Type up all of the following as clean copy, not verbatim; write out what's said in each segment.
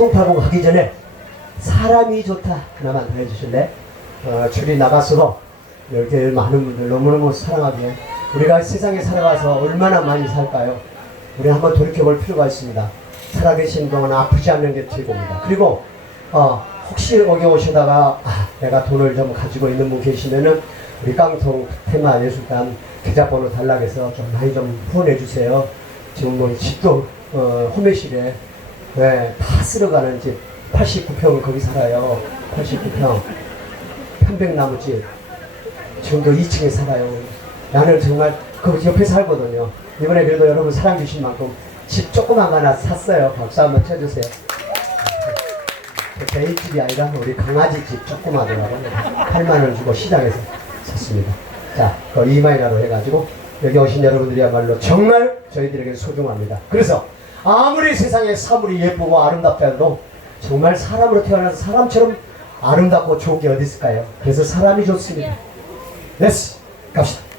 7080 하기 전에 사람이 좋다 하나만 더 해주실래? 줄이 나갔어도 이렇게 많은 분들 너무너무 사랑하기에 우리가 세상에 살아가서 얼마나 많이 살까요? 우리 한번 돌이켜볼 필요가 있습니다. 살아계신 동안 아프지 않는 게 최고입니다. 그리고 혹시 여기 오시다가 내가 돈을 좀 가지고 있는 분 계시면은 우리 깡통 테마예술단 계좌번호 달락해서 좀 많이 좀 후원해 주세요. 지금 뭐 집도 홈외실에 다 쓸어가는 집 89평 거기 살아요. 89평 편백나무집 지금도 2층에 살아요. 나는 정말 그 옆에 살거든요. 이번에 그래도 여러분 사랑 주신 만큼 집 조그만 거 하나 샀어요. 박수 한번 쳐주세요. 개인 집이 아니라 우리 강아지 집 조그마하더라고요. 8만원 주고 시장에서 샀습니다. 자, 그 2마이너로 해가지고 여기 오신 여러분들이야말로 정말 저희들에게 소중합니다. 그래서 아무리 세상에 사물이 예쁘고 아름답다 해도 정말 사람으로 태어나서 사람처럼 아름답고 좋은 게 어디 있을까요? 그래서 사람이 좋습니다. 렛츠 갑시다.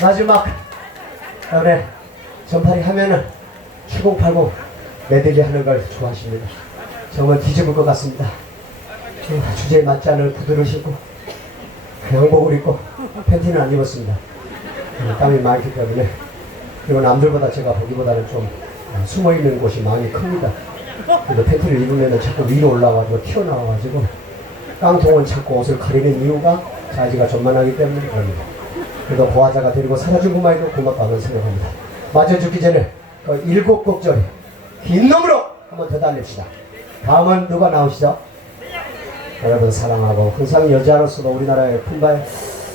마지막 그래 전파리 하면은 7080 메들리 하는 걸 좋아하십니다. 정말 뒤집을 것 같습니다. 주제에 맞지 않을 구두를 신고 양복을 입고 팬티는 안 입었습니다. 땀이 많기 때문에. 그리고 남들보다 제가 보기보다는 좀 숨어있는 곳이 많이 큽니다. 그래서 팬티를 입으면 자꾸 위로 올라와가지고 튀어나와가지고 깡통은 자꾸 옷을 가리는 이유가 자지가 전만하기 때문에 그럽니다. 그래도 보아자가 데리고 사라진 것만해도 고맙다는 생각합니다. 맞아 죽기 전에 그 7곡절 긴 놈으로 한번 더 달립시다. 다음은 누가 나오시죠? 여러분 사랑하고 항상 여자로서도 우리나라의 품바에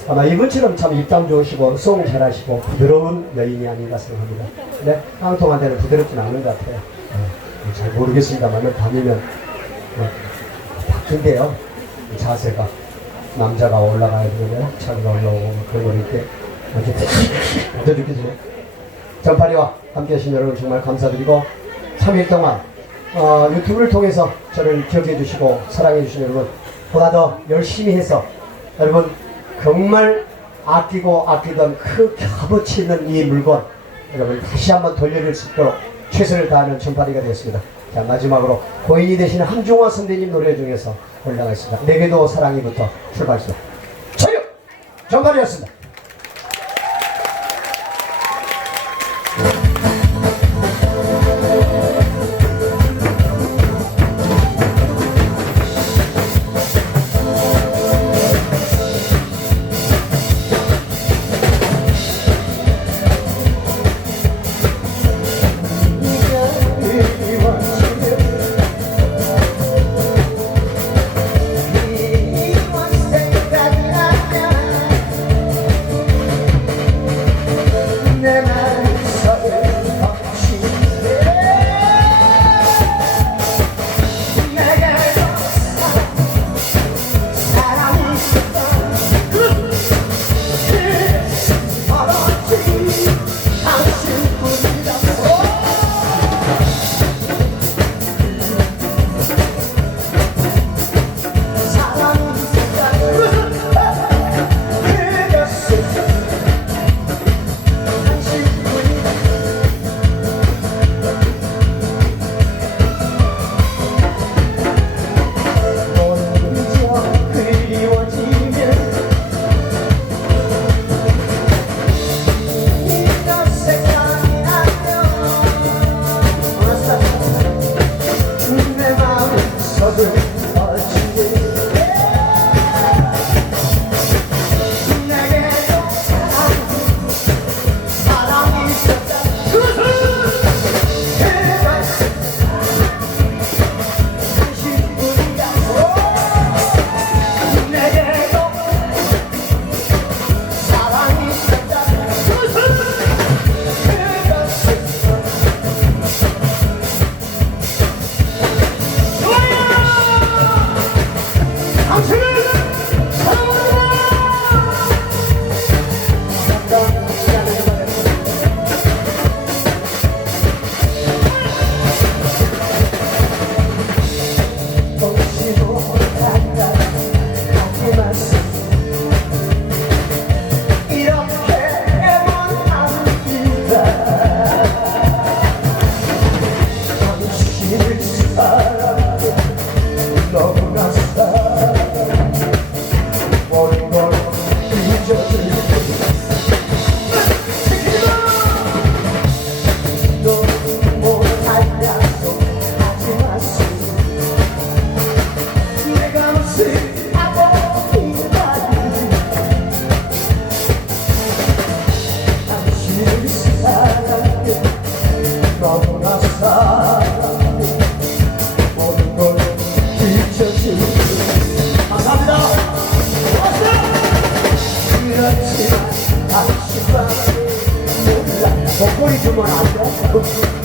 아마 이분처럼 참 입담 좋으시고 송 잘하시고 부드러운 여인이 아닌가 생각합니다. 네, 깡통한테는 부드럽진 않은 것 같아요. 잘 모르겠습니다만 다니면 바뀐데요. 자세가 남자가 올라가야 되는데 자기가 올라오고 그런 거 있게 아주 좋겠어요. 전파리와 함께 하신 여러분 정말 감사드리고 3일 동안 유튜브를 통해서 저를 기억해 주시고 사랑해 주신 여러분 보다 더 열심히 해서 여러분 정말 아끼고 아끼던 그 값어치 있는 이 물건 여러분 다시 한번 돌려줄 수 있도록 최선을 다하는 전파리가 되었습니다. 자, 마지막으로 고인이 되시는 함중화 선배님 노래 중에서 올라가겠습니다. 내게도 사랑이부터 출발했습니다. 저요! 전파리였습니다. 목걸이 주면 안 돼?